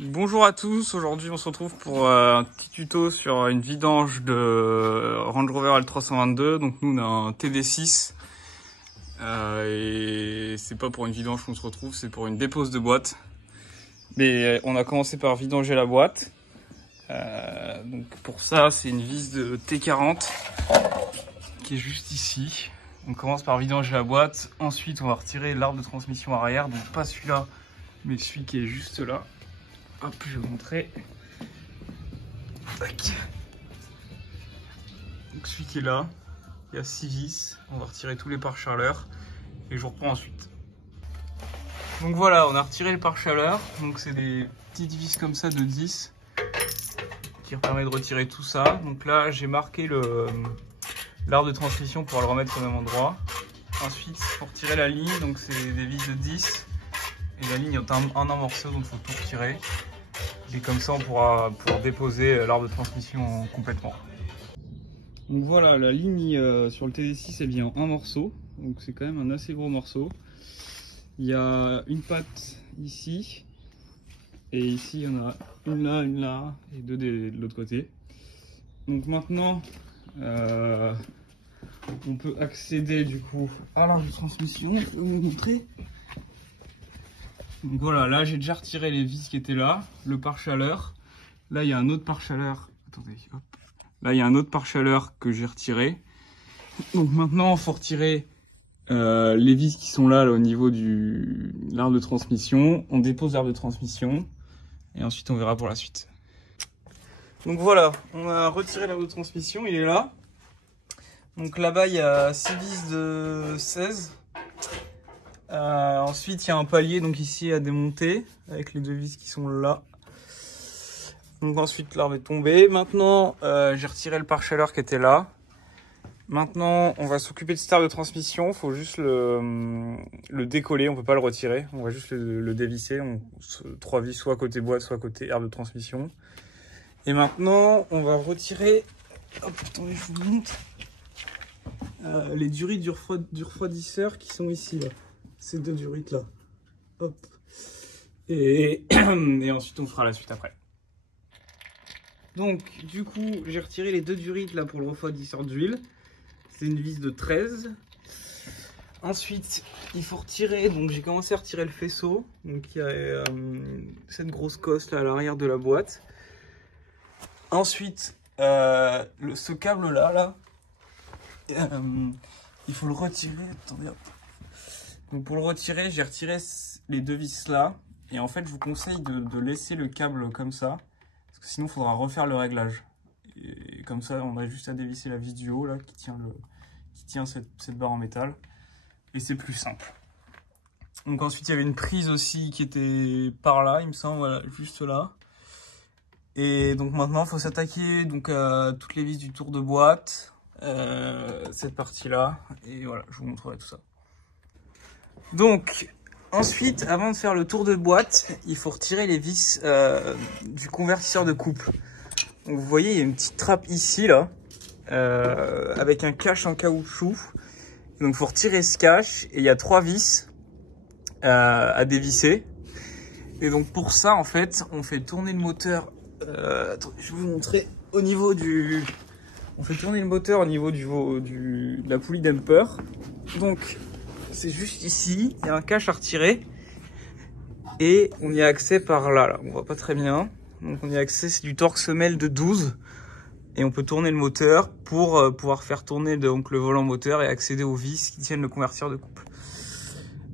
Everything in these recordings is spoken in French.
Bonjour à tous, aujourd'hui on se retrouve pour un petit tuto sur une vidange de Range Rover L322. Donc nous on a un TD6 et c'est pas pour une vidange qu'on se retrouve, c'est pour une dépose de boîte. Mais on a commencé par vidanger la boîte. Donc pour ça c'est une vis de T40 qui est juste ici. On commence par vidanger la boîte, ensuite on va retirer l'arbre de transmission arrière, donc pas celui-là mais celui qui est juste là. Hop, je vais vous montrer. Tac. Donc celui qui est là, il y a 6 vis. On va retirer tous les pare-chaleurs et je vous reprends ensuite. Donc voilà, on a retiré le pare-chaleur. Donc c'est des petites vis comme ça de 10 qui permet de retirer tout ça. Donc là, j'ai marqué l'arbre de transmission pour le remettre au même endroit. Ensuite, pour retirer la ligne, donc c'est des vis de 10. Et la ligne est en morceaux, donc il faut tout retirer. Et comme ça, on pourra déposer l'arbre de transmission complètement. Donc voilà, la ligne sur le TD6, elle vient en un morceau. Donc c'est quand même un assez gros morceau. Il y a une patte ici. Et ici, il y en a une là, et deux de l'autre côté. Donc maintenant, on peut accéder du coup à l'arbre de transmission. Je vais vous montrer. Donc voilà, là j'ai déjà retiré les vis qui étaient là, le pare-chaleur. Là il y a un autre pare-chaleur. Attendez, hop. Là il y a un autre pare-chaleur que j'ai retiré. Donc maintenant il faut retirer les vis qui sont là, au niveau de l'arbre de transmission. On dépose l'arbre de transmission et ensuite on verra pour la suite. Donc voilà, on a retiré l'arbre de transmission, il est là. Donc là-bas il y a 6 vis de 16. Ensuite il y a un palier donc ici à démonter avec les deux vis qui sont là. Donc ensuite l'arbre est tombé. Maintenant j'ai retiré le pare-chaleur qui était là. Maintenant on va s'occuper de cet arbre de transmission. Il faut juste le décoller, on peut pas le retirer. On va juste le dévisser. 3 vis soit côté boîte soit côté arbre de transmission. Et maintenant on va retirer, hop, attendez, je vous montre les durites du refroidisseur qui sont ici là. Ces deux durites là, hop, et ensuite on fera la suite après. Donc du coup j'ai retiré les deux durites là pour le refroidisseur d'huile. C'est une vis de 13. Ensuite il faut retirer, donc j'ai commencé à retirer le faisceau. Donc il y a cette grosse cosse là à l'arrière de la boîte. Ensuite ce câble là, il faut le retirer. Attendez, hop. Donc pour le retirer, j'ai retiré les deux vis là. Et en fait, je vous conseille de laisser le câble comme ça. Parce que sinon, il faudra refaire le réglage. Et comme ça, on a juste à dévisser la vis du haut là, qui tient cette barre en métal. Et c'est plus simple. Donc ensuite, il y avait une prise aussi qui était par là, il me semble, voilà, juste là. Et donc maintenant, il faut s'attaquer donc à toutes les vis du tour de boîte. Cette partie là. Et voilà, je vous montrerai tout ça. Donc ensuite, avant de faire le tour de boîte, il faut retirer les vis du convertisseur de couple. Donc vous voyez, il y a une petite trappe ici là, avec un cache en caoutchouc. Donc il faut retirer ce cache et il y a 3 vis à dévisser. Et donc pour ça, en fait, on fait tourner le moteur. Attendez, je vais vous montrer au niveau du. On fait tourner le moteur au niveau de la poulie damper. Donc c'est juste ici, il y a un cache à retirer et on y a accès par là, on voit pas très bien. Donc on y a accès, c'est du torque semelle de 12 et on peut tourner le moteur pour pouvoir faire tourner donc le volant moteur et accéder aux vis qui tiennent le convertisseur de couple.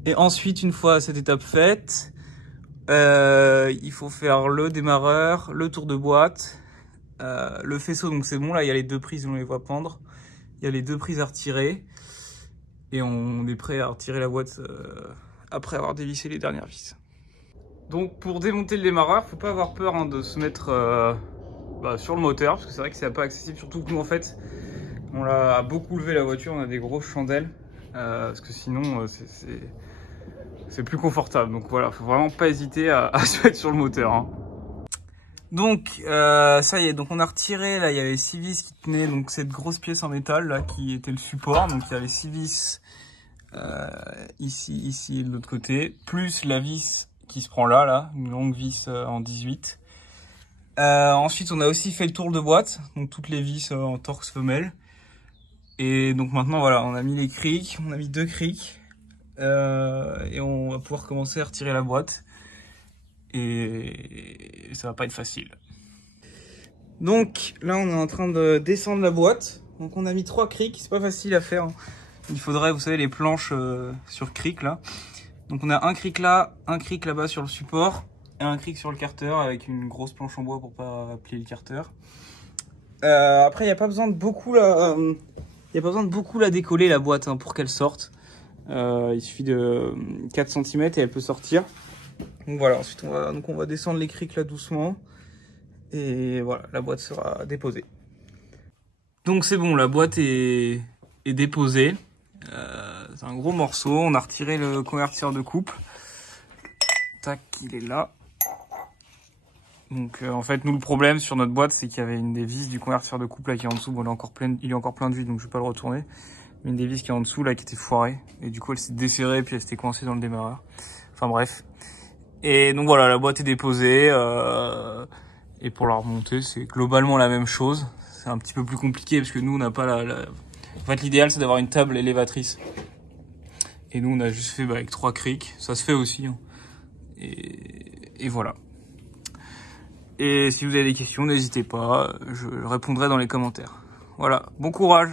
Et ensuite, une fois cette étape faite, il faut faire le démarreur, le tour de boîte, le faisceau, donc c'est bon, là il y a les deux prises, on les voit pendre, il y a les deux prises à retirer. Et on est prêt à retirer la boîte après avoir dévissé les dernières vis. Donc pour démonter le démarreur, faut pas avoir peur hein, de se mettre sur le moteur, parce que c'est vrai que c'est pas accessible, surtout que nous en fait, on l'a beaucoup levé la voiture, on a des grosses chandelles, parce que sinon c'est plus confortable. Donc voilà, faut vraiment pas hésiter à se mettre sur le moteur. Hein. Donc ça y est, donc on a retiré, là il y avait 6 vis qui tenaient donc cette grosse pièce en métal là qui était le support. Donc il y avait 6 vis ici et de l'autre côté, plus la vis qui se prend là, une longue vis en 18. Ensuite, on a aussi fait le tour de boîte, donc toutes les vis en torx femelle. Et donc maintenant, voilà, on a mis les crics, on a mis 2 crics. Et on va pouvoir commencer à retirer la boîte. Et ça va pas être facile. Donc là, on est en train de descendre la boîte. Donc on a mis 3 crics, c'est pas facile à faire. Il faudrait, vous savez, les planches sur cric là. Donc on a un cric là-bas sur le support et un cric sur le carter avec une grosse planche en bois pour pas plier le carter. Après, il n'y a pas besoin de beaucoup la décoller la boîte pour qu'elle sorte. Il suffit de 4 cm et elle peut sortir. Donc voilà, ensuite on va descendre les crics là doucement. Et voilà, la boîte sera déposée. Donc c'est bon, la boîte est déposée. C'est un gros morceau. On a retiré le convertisseur de couple. Tac, il est là. Donc en fait, nous le problème sur notre boîte, c'est qu'il y avait une des vis du convertisseur de couple là qui est en dessous. Bon, il est encore plein de vide, donc je vais pas le retourner. Mais une des vis qui est en dessous là qui était foirée. Et du coup, elle s'est desserrée et puis elle s'était coincée dans le démarreur. Enfin bref. Et donc voilà, la boîte est déposée. Et pour la remonter, c'est globalement la même chose. C'est un petit peu plus compliqué parce que nous, on n'a pas En fait, l'idéal, c'est d'avoir une table élévatrice. Et nous, on a juste fait avec 3 crics. Ça se fait aussi. Et voilà. Et si vous avez des questions, n'hésitez pas. Je répondrai dans les commentaires. Voilà. Bon courage!